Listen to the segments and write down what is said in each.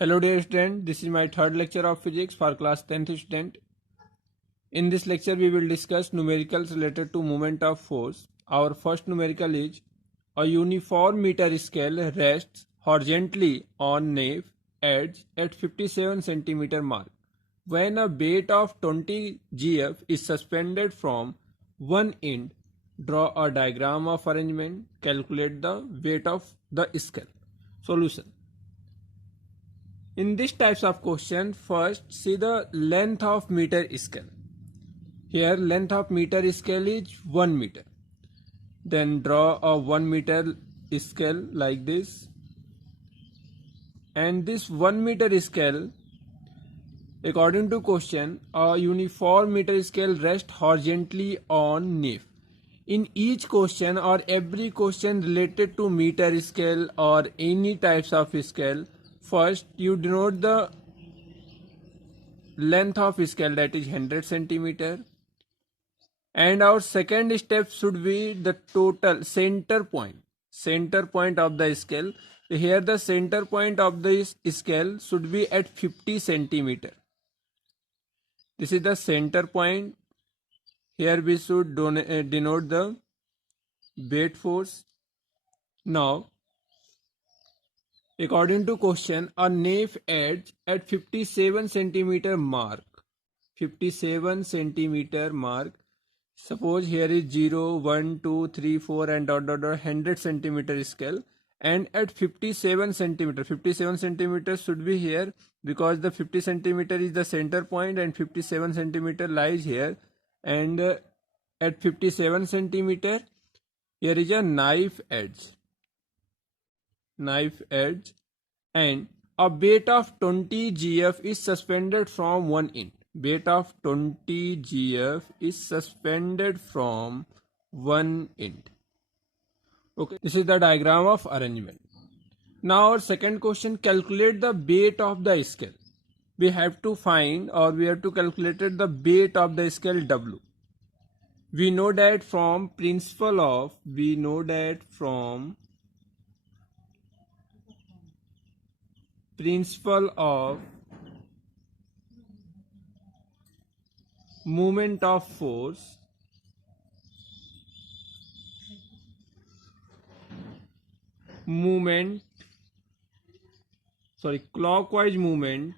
Hello dear student, this is my third lecture of physics for class 10th student. In this lecture we will discuss numericals related to moment of force. Our first numerical is a uniform meter scale rests horizontally on nave edge at 57 centimeter mark. When a weight of 20 gf is suspended from one end, draw a diagram of arrangement, calculate the weight of the scale. Solution. In these types of question, first see the length of meter scale. Here length of meter scale is 1 meter. Then draw a 1 meter scale like this. And this 1 meter scale, according to question, a uniform meter scale rests horizontally on nave. In each question or every question related to meter scale or any types of scale, first you denote the length of scale, that is 100 centimeter, and our second step should be the total center point of the scale. Here the center point of the scale should be at 50 centimeter. This is the center point. Here we should denote the weight force. Now according to question, a nave edge at 57 centimeter mark, 57 centimeter mark. Suppose here is 0, 1, 2, 3, 4 and dot dot dot 100 centimeter scale, and at 57 centimeter, 57 centimeter should be here because the 50 centimeter is the center point and 57 centimeter lies here, and at 57 centimeter here is a knife edge, and a weight of 20 gf is suspended from one end. Weight of 20 gf is suspended from one end. Okay, this is the diagram of arrangement. Now our second question, calculate the weight of the scale. We have to find, or we have to calculate the weight of the scale W. We know that from principle of moment of force, clockwise movement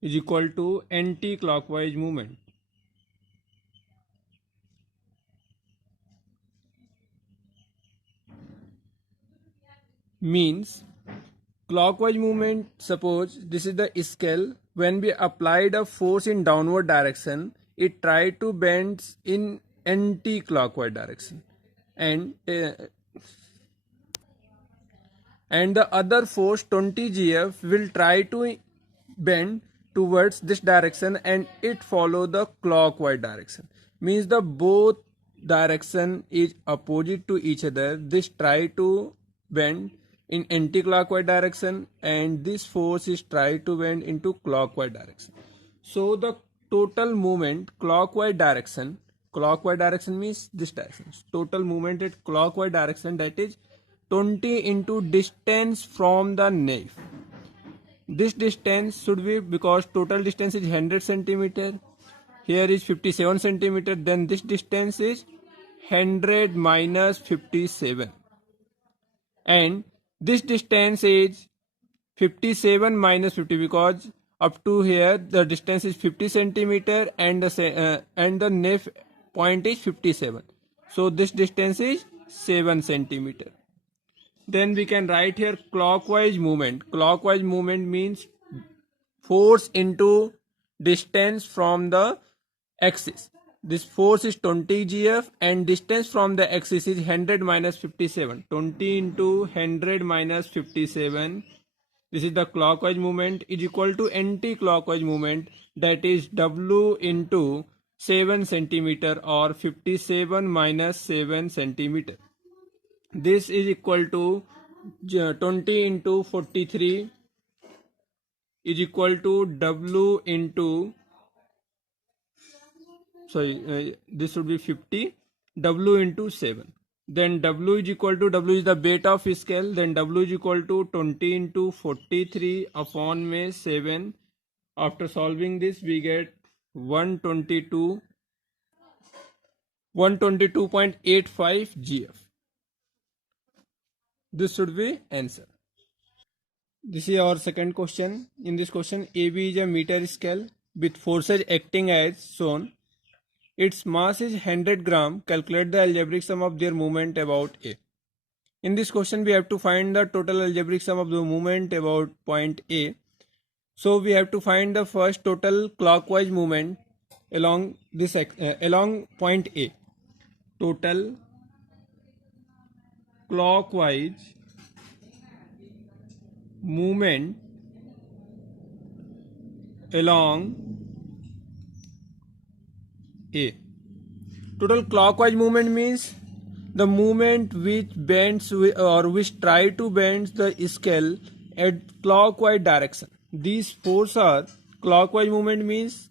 is equal to anti-clockwise movement. Means clockwise movement, suppose this is the scale, when we applied a force in downward direction, it tried to bend in anti-clockwise direction, and the other force 20 gf will try to bend towards this direction and it follow the clockwise direction. Means the both direction is opposite to each other. This try to bend in anti-clockwise direction and this force is try to bend into clockwise direction. So the total movement clockwise direction means this direction. Total movement at clockwise direction, that is 20 into distance from the nave. This distance should be, because total distance is 100 centimeter, here is 57 centimeter, then this distance is 100 minus 57, and this distance is 57 minus 50, because up to here the distance is 50 centimeter and the nave point is 57, so this distance is 7 centimeter. Then we can write here clockwise movement. Clockwise movement means force into distance from the axis. This force is 20 gf and distance from the axis is 100 minus 57. 20 into 100 minus 57. This is the clockwise movement, is equal to anti-clockwise movement, that is W into 7 centimeter or 57 minus 7 centimeter. This is equal to 20 into 43 is equal to W into, this should be 50, W into 7. then W is equal to, W is the beta of scale, then W is equal to 20 into 43 upon में 7. After solving this we get 122.85 GF. This should be answer. This is our second question. In this question, AB is a meter scale with forces acting as shown. Its mass is 100 gram. Calculate the algebraic sum of their movement about A. In this question, we have to find the total algebraic sum of the movement about point A. So we have to find the first total clockwise movement along this along point A. Total clockwise movement along A. Total clockwise movement means the movement which bends or which try to bend the scale at clockwise direction. These forces are clockwise movement means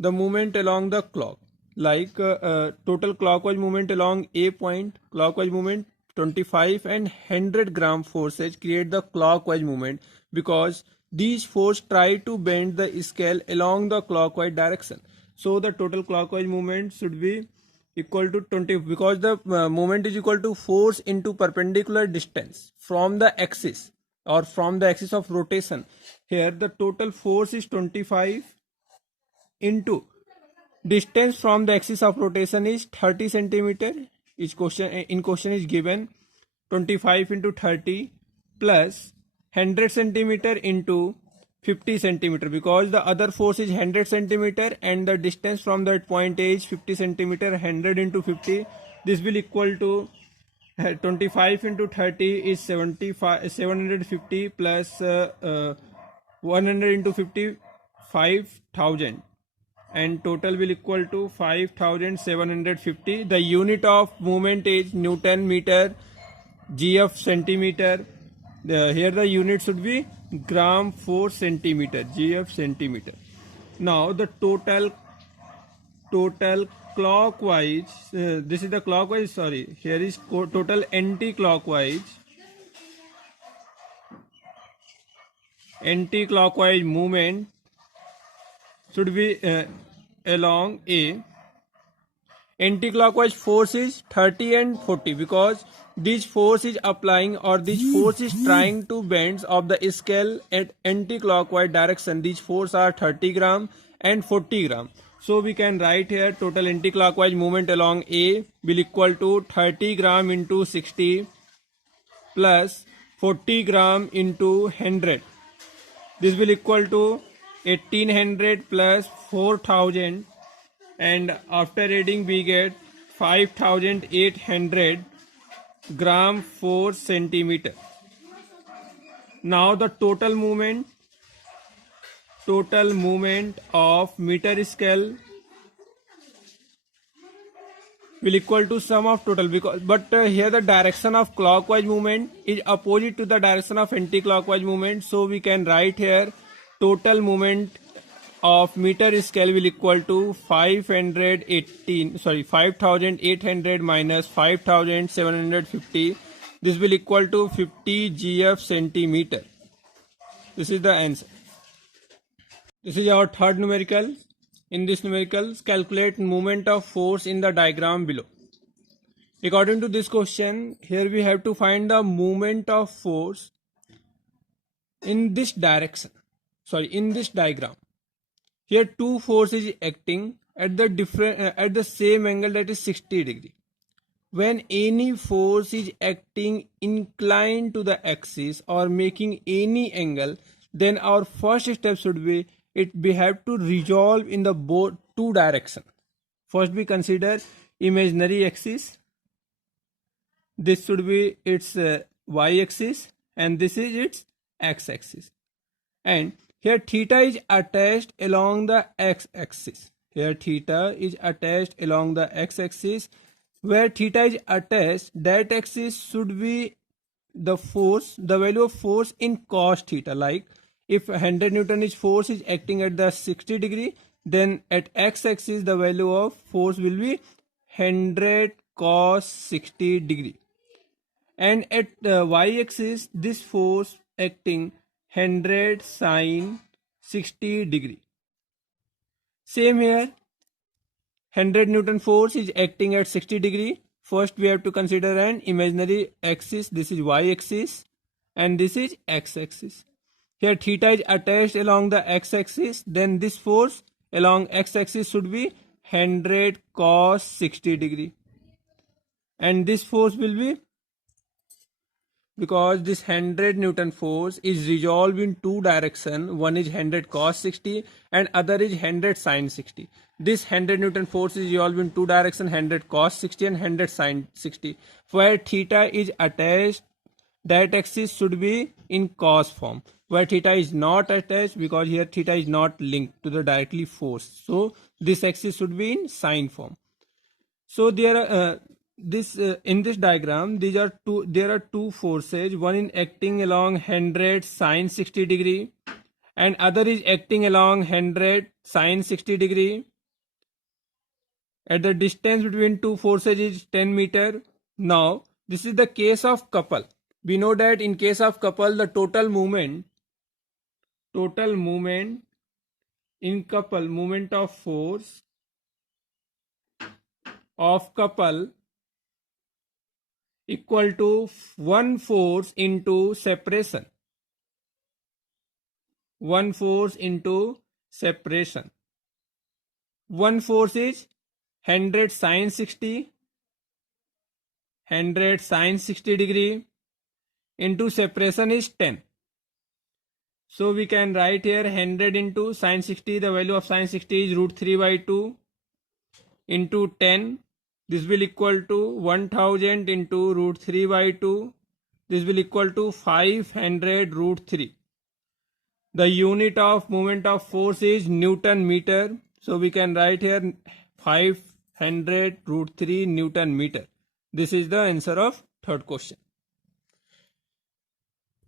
the movement along the clock. Like total clockwise movement along A point, clockwise movement 25 and 100 gram forces create the clockwise movement because these forces try to bend the scale along the clockwise direction. So the total clockwise movement should be equal to 20 because the moment is equal to force into perpendicular distance from the axis or from the axis of rotation. Here the total force is 25 into distance from the axis of rotation is 30 centimeter. Each question in question is given 25 into 30 plus 100 centimeter into 50 centimeter because the other force is 100 centimeter and the distance from that point A is 50 centimeter. 100 into 50, this will equal to 25 into 30 is 750 plus 100 into 50 5000 and total will equal to 5750. The unit of movement is Newton meter, GF centimeter. Here the unit should be gram for centimeter, GF centimeter. Now the total clockwise, this is the clockwise, sorry, here is total anti-clockwise movement should be along A. Anti-clockwise force is 30 and 40 because this force is applying or this force is trying to bend of the scale at anti-clockwise direction. These forces are 30 gram and 40 gram. So we can write here total anti-clockwise movement along A will equal to 30 gram into 60 plus 40 gram into 100. This will equal to 1800 plus 4000 and after adding we get 5800 gram for centimeter. Now the total movement of meter scale will equal to sum of total because here the direction of clockwise movement is opposite to the direction of anti-clockwise movement, so we can write here total movement of meter scale will equal to 5800 minus 5750. This will equal to 50 GF centimeter. This is the answer. This is our third numerical. In this numerical, calculate moment of force in the diagram below. According to this question, here we have to find the moment of force in this direction. In this diagram. Here two forces acting at the same angle, that is 60 degree. When any force is acting inclined to the axis or making any angle, then our first step should be we have to resolve in the both two directions. First we consider imaginary axis. This should be its y axis and this is its x axis. And here theta is attached along the x axis. Here theta is attached along the x axis. Where theta is attached, that axis should be the force, the value of force in cos theta. Like if 100 Newton is force is acting at the 60 degree, then at x axis the value of force will be 100 cos 60 degree. And at y-axis, this force acting 100 sin 60 degree. Same here, 100 Newton force is acting at 60 degree. First we have to consider an imaginary axis. This is y-axis and this is x-axis. Here theta is attached along the x-axis. Then this force along x-axis should be 100 cos 60 degree. And this force will be, because this 100 Newton force is resolved in two directions. One is 100 cos 60 and other is 100 sin 60. This 100 Newton force is resolved in two directions, 100 cos 60 and 100 sin 60. Where theta is attached, that axis should be in cos form. Where theta is not attached, because here theta is not linked to the directly force, so this axis should be in sin form. So there are in this diagram, there are two forces. One is acting along 100 sin 60 degree and other is acting along 100 sin 60 degree. At the distance between two forces is 10 meter. Now this is the case of couple. We know that in case of couple, the total movement in couple, moment of force of couple equal to one force into separation. One force into separation. One force is 100 sin 60 degree into separation is 10. So we can write here 100 into sin 60. The value of sin 60 is root 3 by 2 into 10. This will equal to 1000 into root 3 by 2. This will equal to 500 root 3. The unit of moment of force is Newton meter. So we can write here 500 root 3 Newton meter. This is the answer of third question.